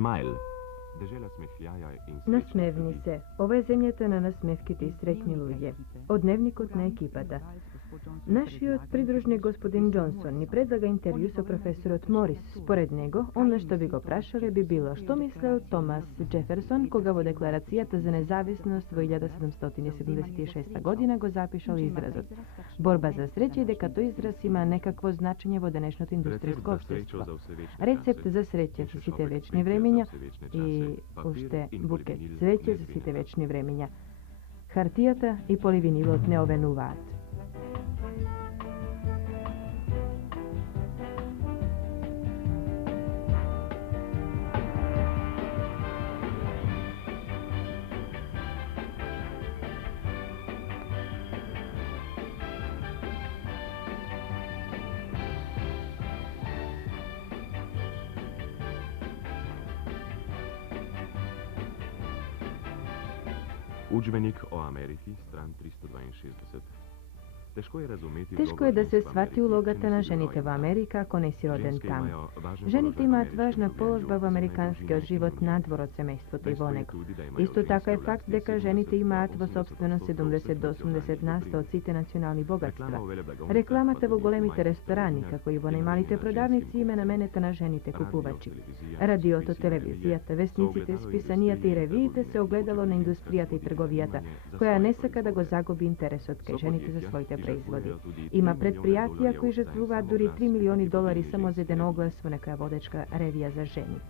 Smile. Насмевни се. Ова е земјата на насмевките и среќни луѓе. Од дневникот на екипата. Нашиот придружник господин Џонсон ни предлага интервју со професорот Морис. Според него, она што би го прашале би било што мислел Томас Џеферсон кога во декларацијата за независност во 1776 година го запишал изразот. Борба за среќа и дека тој израз има некакво значење во денешното индустријско општество. Рецепт за среќа за сите вечни времења и уште букет цвеќе за сите вечни времења. Хартијата и поливинилот не овенуваат. Udžbenik o Ameriki, strан 362. Тешко е да се свати улогата на жените во Америка ако не си роден таму. Жените имаат важна положба во американскиот живот надвор од семејството и во него. Исто така е факт дека жените имаат во собствено 70 до 80% од сите национални богатства. Рекламата во големите ресторани, како и во најмалите продавници, им е наменета на жените купувачи. Радиото, телевизијата, весниците, списанијата и ревиите се огледало на индустријата и трговијата, која не сака да го загуби интересот кај жените за своите производи. Има предпријатија кои жртвуваат дури $3 милиони само за еден оглас во некоја водечка ревија за жени.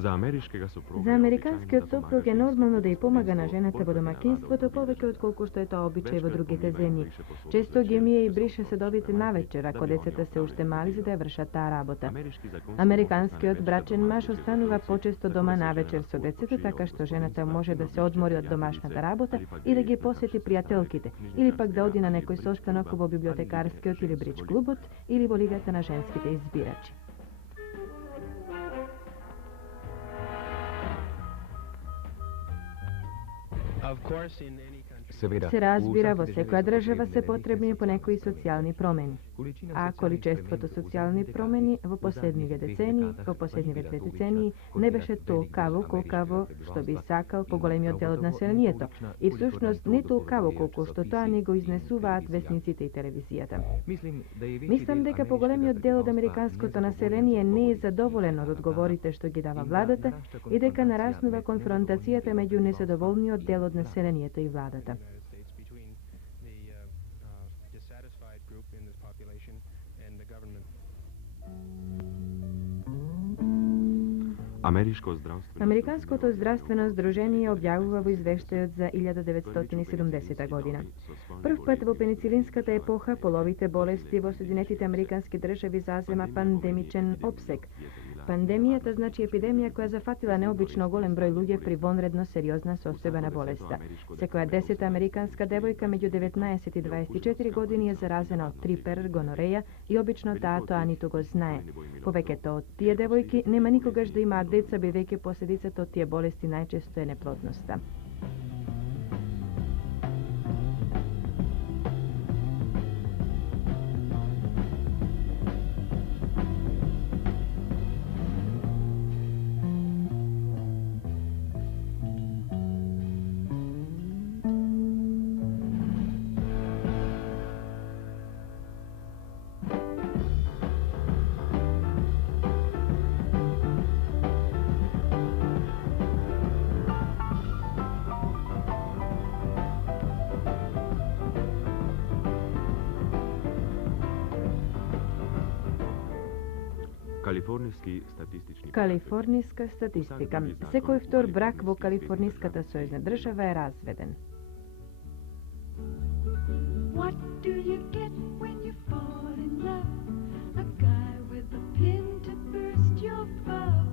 За американскиот сопруг е нормално да ја помага на жената во домаќинството повеќе отколку што е тоа обичај во другите земји. Често ги мие и брише седовите навечер, ако децата се уште мали за да ја вршат таа работа. Американскиот брачен маж останува почесто дома навечер со децата, така што жената може да се одмори од домашната работа и да ги посети пријателките, или пак да оди на некој состанок во библиотекарскиот или бридж клубот, или во лигата на женските избирачи. Се разбира, во секоја држава се потребни понекои социјални промени. А количеството социјални промени во последниве две децении не беше толкаво колкаво што би сакал поголемиот дел од населението. И всушност не толкаво колку што тоа не го изнесуваат весниците и телевизијата. Мислам дека поголемиот дел од американското население не е задоволен од одговорите што ги дава владата и дека нараснува конфронтацијата меѓу незадоволниот дел од населението и владата. Американското здравствено здружение објавува во извештајот за 1970 година. Прв пат во пеницилинската епоха половите болести во Соединетите Американски држави зазема пандемичен опсег. Пандемијата значи епидемија која зафатила необично голем број луѓе при вонредно сериозна состојба на болеста. Секоја 10 американска девојка меѓу 19 и 24 години е заразена од трипер, гонореја и обично таа тоа ниту го знае. Повеќето од тие девојки нема никогаш да имаат деца, бидејќи последицата од тие болести најчесто е неплодноста. Калифорниска статистика. Секој втор брак во Калифорниската сојузна држава е разведен. What do you get when you fall in love? A guy with a pin to burst your bubble.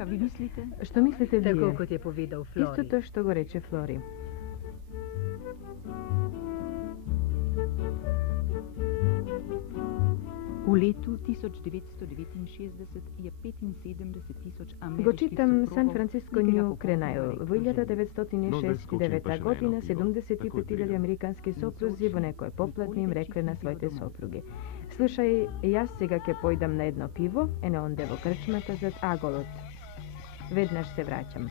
Kaj vi mislite? Što mislite vi? Tako kot je povedal Flori. Isto to što go reče Flori. V letu 1969 je 75.000 ameriških Го читам soprogov Сан Франциско nekega Нью popoldneva Кренаю. reklo Во ženi. 1969 година 75.000 американски сопрузи во некој поплатни им рекле на своите сопруги: Слушај, јас сега ќе појдам на едно пиво, е не онде во крчмата зад Аголот. Веднаш се враќам.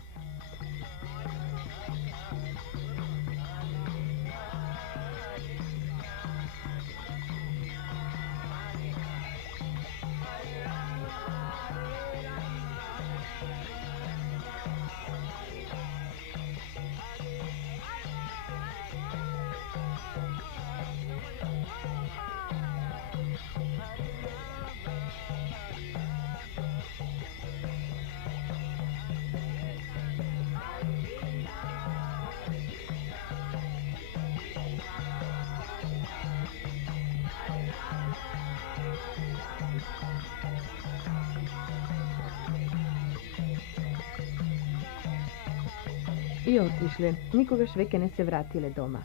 И отишле. Никогаш веќе не се вратиле дома.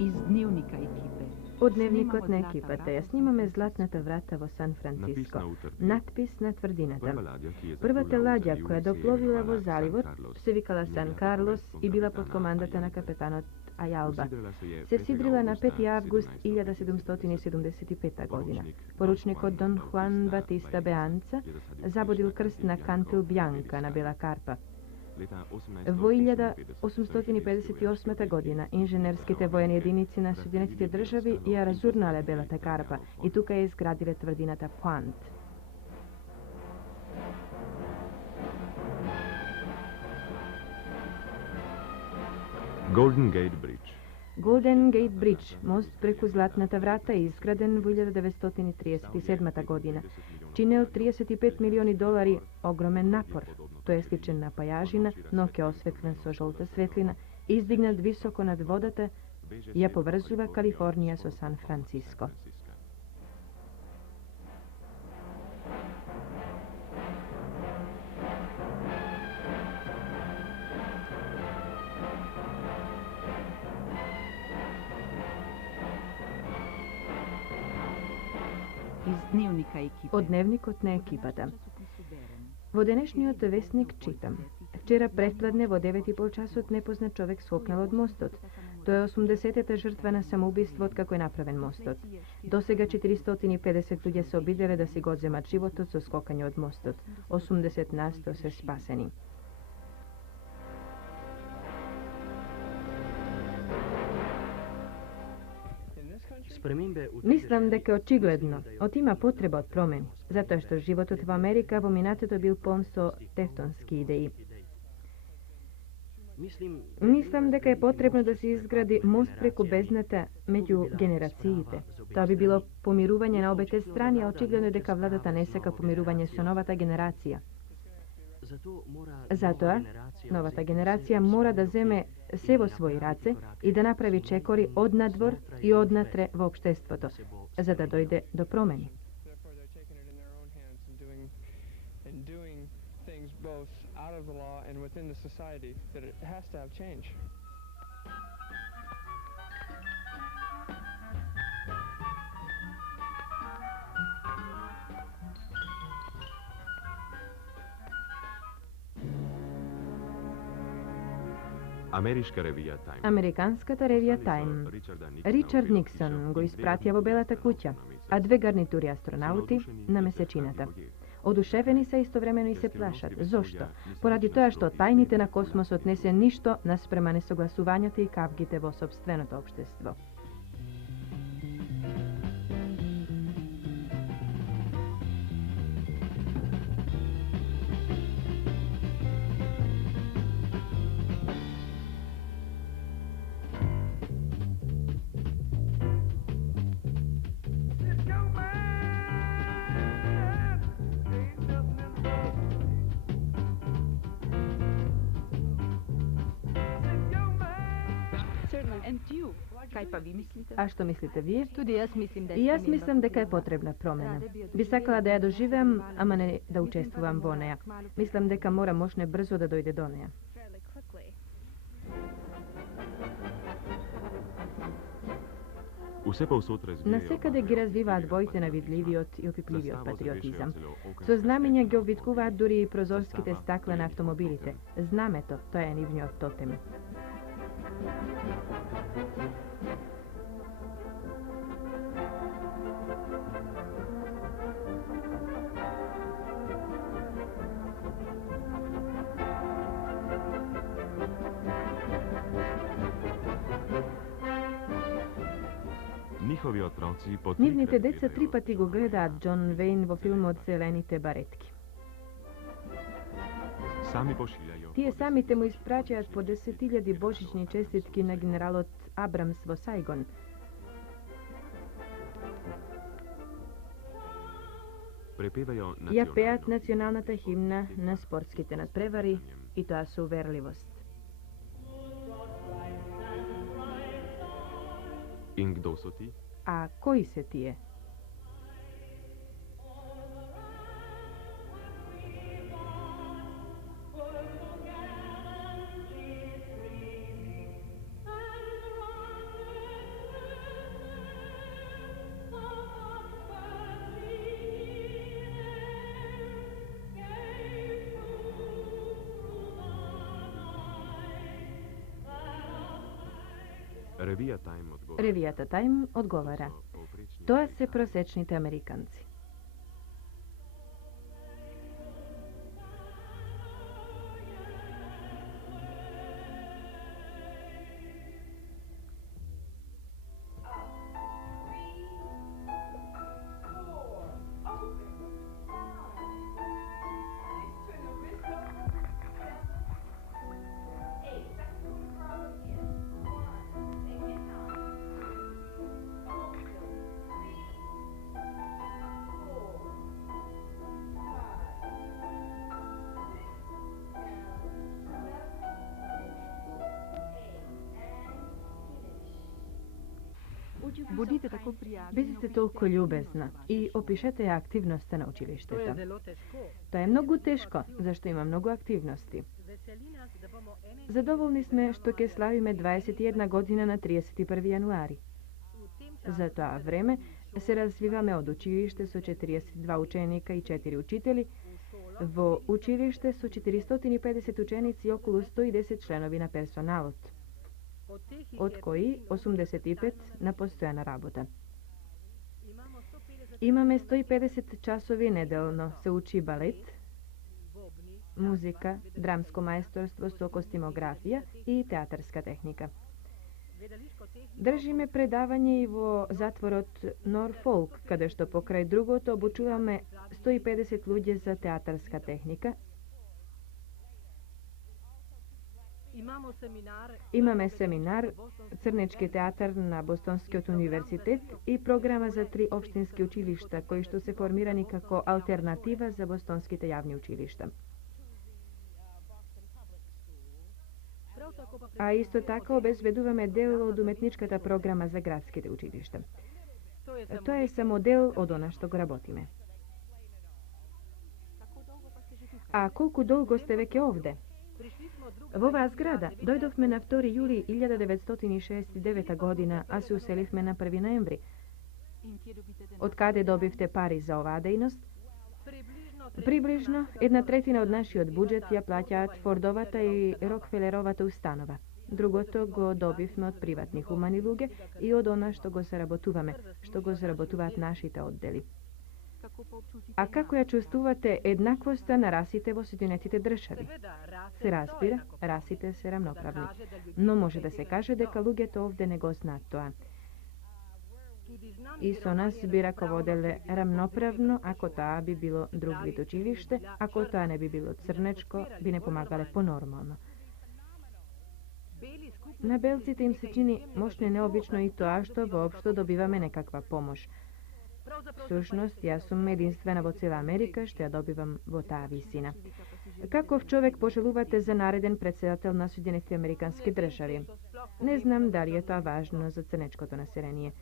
Из дневника екипе. Од дневникот на екипата ја снимаме Златната врата во Сан Франциско. Надпис на тврдината. Првата ладја која допловила во заливот се викала Сан Карлос и била под командата на капетанот Ајалба. Се сидрила на 5 август 1775 година. Поручникот Дон Хуан Батиста Беанца забодил крст на Кантил Бјанка на Бела Карпа. Во 1858 година инженерските воени единици на Соединетите држави ја разурнале Белата Карпа и тука ја изградиле тврдината Пуант. Golden Gate Bridge. Голден Гейт Бридж, мост преку Златната врата, е изграден во 1937 година. Чинел 35 милиони долари, огромен напор. Тој е сличен на пајажина, но ќе осветлен со жолта светлина, издигнат високо над водата, ја поврзува Калифорнија со Сан Франциско. Из дневника екипе. Од дневникот на екипата. Во денешниот весник читам: Вчера предпладне во 9:30 часот непознат човек скокнал од мостот. Тоа е 80-та жртва на самоубиство од како е направен мостот. Досега 450 луѓе се обиделе да си го одземат животот со скокање од мостот. 80% се спасени. Мислам дека очигледно од има потреба од промени, затоа што животот во Америка во минатото бил полн со тевтонски идеи. Мислам дека е потребно да се изгради мост преку бездната меѓу генерациите. Тоа би било помирување на обете страни, а очигледно е дека владата не сака помирување со новата генерација. Затоа, новата генерација мора да земе се во своји раце и да направи чекори однадвор и однатре во општеството, за да дојде до промени. Америшка ревија Time. Американската ревија Time. Ричард Никсон го испратија во Белата куќа, а 2 гарнитури астронаути на месечината. Одушевени се истовремено и се плашат. Зошто? Поради тоа што тајните на космосот не се ништо наспрема несогласувањата и кавгите во сопственото општество. Kaj pa vi mislite? A što mislite vi? Tudi jaz mislim, da I jaz mislim da je potrebna promjena. Bi sakala da ja doživim, ama ne da učestvujem во неја. Mislim дека mora možne brzo da dojde do неја. Насекаде ги развиваат боите на видливиот и опипливиот патриотизам. Со знамења ги обвиткуваат дури и прозорските стакла на автомобилите. Знамето, тоа е нивниот тотем. Нивните деца 3 пати го гледаат Џон Вејн во филмот Зелените баретки. Тие самите му испраќаат по 10.000 божични честитки на генералот Абрамс во Сајгон. Ја пеат националната химна на спортските надпревари и тоа со уверливост. А кои се тие? Ревијата Тајм одговара: тоа се просечните американци. Будете тако пријатни. Бидете толку љубезна и опишете ја активноста на To je училиштето. zelo težko. Тоа е многу тешко, зашто има многу активности. Veseli nas, da bomo Задоволни сме што ќе славиме 21 година на 31 јануари. v tem За тоа време се развиваме од училиште со 42 ученика и 4 учители, во училиште со 450 ученици и околу 110 членови на персоналот, od teh jih од je кои 85 на постојана работа. imamo 150 Имаме 150 часови неделно, се учи балет, bobni, музика, драмско мајсторство со костимографија и театарска техника. gledališko tehniko, Држиме предавање и во затворот Норфолк, каде што покрај другото обучуваме 150 луѓе за театарска техника. imamo seminar, Имаме семинар, Црнечки театар на Бостонскиот универзитет и програма за 3 општински училишта, кои што се формирани како алтернатива за бостонските јавни училишта. prav tako pa А исто така обезбедуваме дел од уметничката програма за градските училишта. to je samo Тоа е само дел од она што го работиме. А колку долго сте веќе овде? prišli smo od druge Во оваа зграда дојдовме на 2 јули 1969 година, а се уселивме на 1 ноември. In kje dobite denar? Од каде добивте пари за оваа дејност? približno Приближно 1/3 од нашиот буџет ја плаќаат Фордовата и Рокфелеровата установа. Другото го добивме од приватни хумани луѓе и од она што го заработуваме, што го заработуваат нашите оддели. Kako pa občutite А како ја чувствувате еднаквоста на расите во Соединетите држави? seveda rase Се разбира, расите се рамноправни. Но може да се каже дека луѓето овде не го знаат тоа. tudi znam И со нас би раководеле рамноправно, ако тоа би било друг вид училиште, ако тоа не би било црнечко, би не помагале понормално. beli skupnosti На белците им се чини мошно и необично и тоа што воопшто добиваме некаква помош. Всушност, јас сум единствена во цела Америка што ја добивам во таа висина. Каков човек пожелувате за нареден председател на Соединетите американски држави? Ne znam da li je to važno za crnečko naserenije.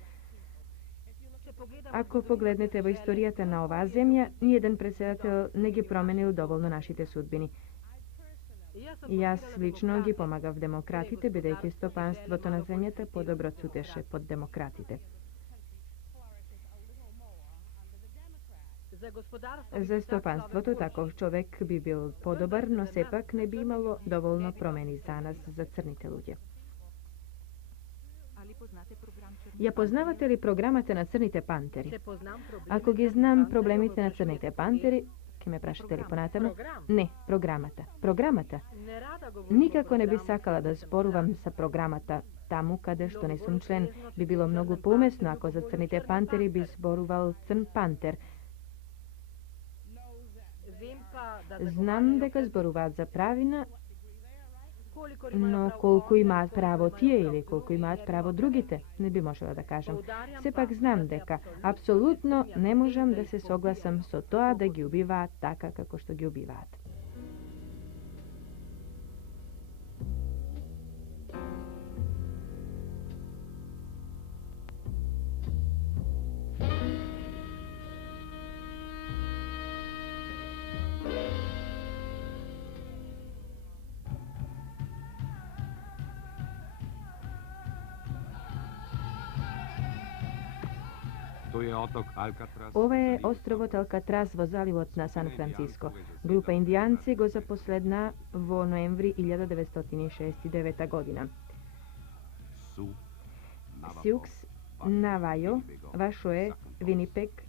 Ako poglеднете во историјата на оваа земја, ниједен председател не ги променил доволно нашите судбини. Јас лично ги помагав демократите, бидејќи стопанството на земјата подобро цутеше под демократите. За стопанството таков човек би бил подобар, но сепак не би имало доволно промени за нас, за црните луѓе. Ја познавате ли програмата на црните пантери? Ако ги знам проблемите на црните пантери, ке ме прашате ли понатаму? Не, програмата. Програмата? Никако не би сакала да зборувам са програмата таму каде што не сум член. Би било многу поумесно ако за црните пантери би зборувал црн пантер. Знам дека зборуваат за правина, но колку имаат право тие или колку имаат право другите, не би можела да кажам. Сепак знам дека апсолутно не можам да се согласам со тоа да ги убиваат така како што ги убиваат. Ова е островот Алкатрас во заливот на Сан Франциско. Група индијанци го запоследна во ноември 1969 година. Сиукс, Навајо, Вашое, Винипек,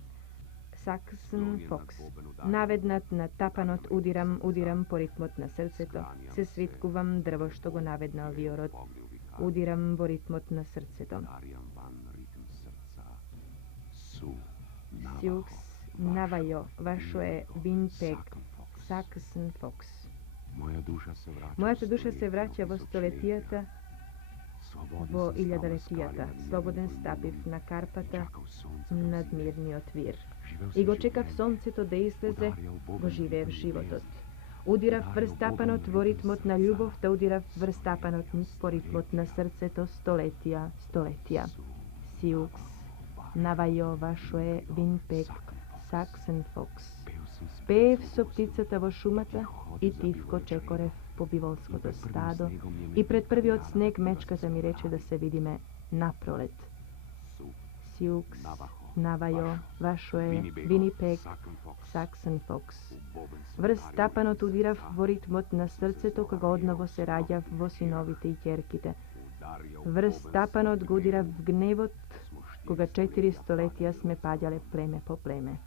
Саксен, Фокс. Наведнат на тапанот удирам по ритмот на срцето. Се свиткувам дрво што го наведнал виорот. Удирам во ритмот на срцето. Сиукс, Навајо, Вашое, Винпек, Саксен, Фокс. Мојата душа се враќа во столетијата, во илјадаретијата. Слободен стапив на Карпата над мирниот вир. И го чекав сонцето да излезе, го живеев животот. Удирав врз тапанот во ритмот на љубовта, удирав врз тапанот по ритмот на срцето столетија. Сиукс, Навајо, Вашое, Винпек, Саксен, Фокс. Пеев со птицата во шумата и тивко чекорев по биволското стадо и пред првиот снег мечката ми рече да се видиме напролет. Сиукс, Навајо, Вашое, Винипек, Саксен, Фокс. Врз тапанот удирав во ритмот на срцето кога одново се раѓав во синовите и ќерките. Врз тапанот го удирав гневот кога 4 столетија сме паѓале племе по племе.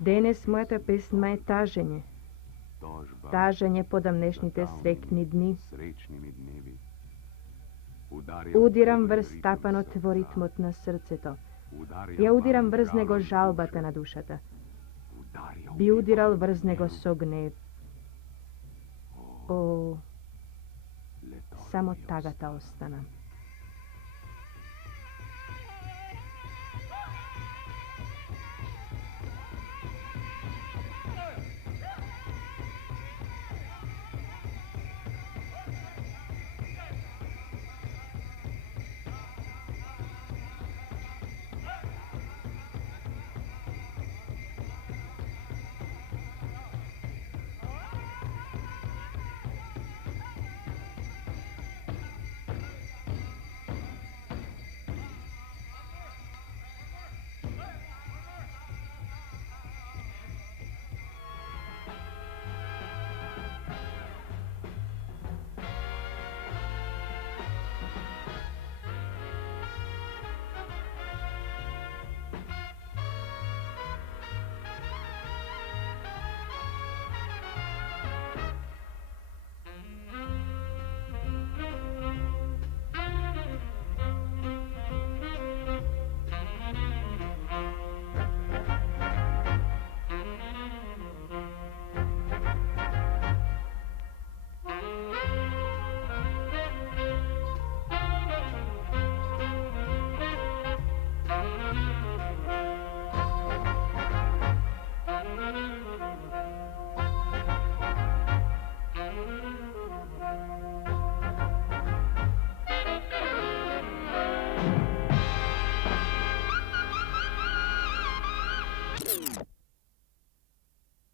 Денес мојата песма е тажење. Тажење по дамнешните срекни дни. Удирам врз тапанот во ритмот на срцето. Ја удирам врз него жалбата на душата. Би удирал врз него со гнев. О, само тагата остана.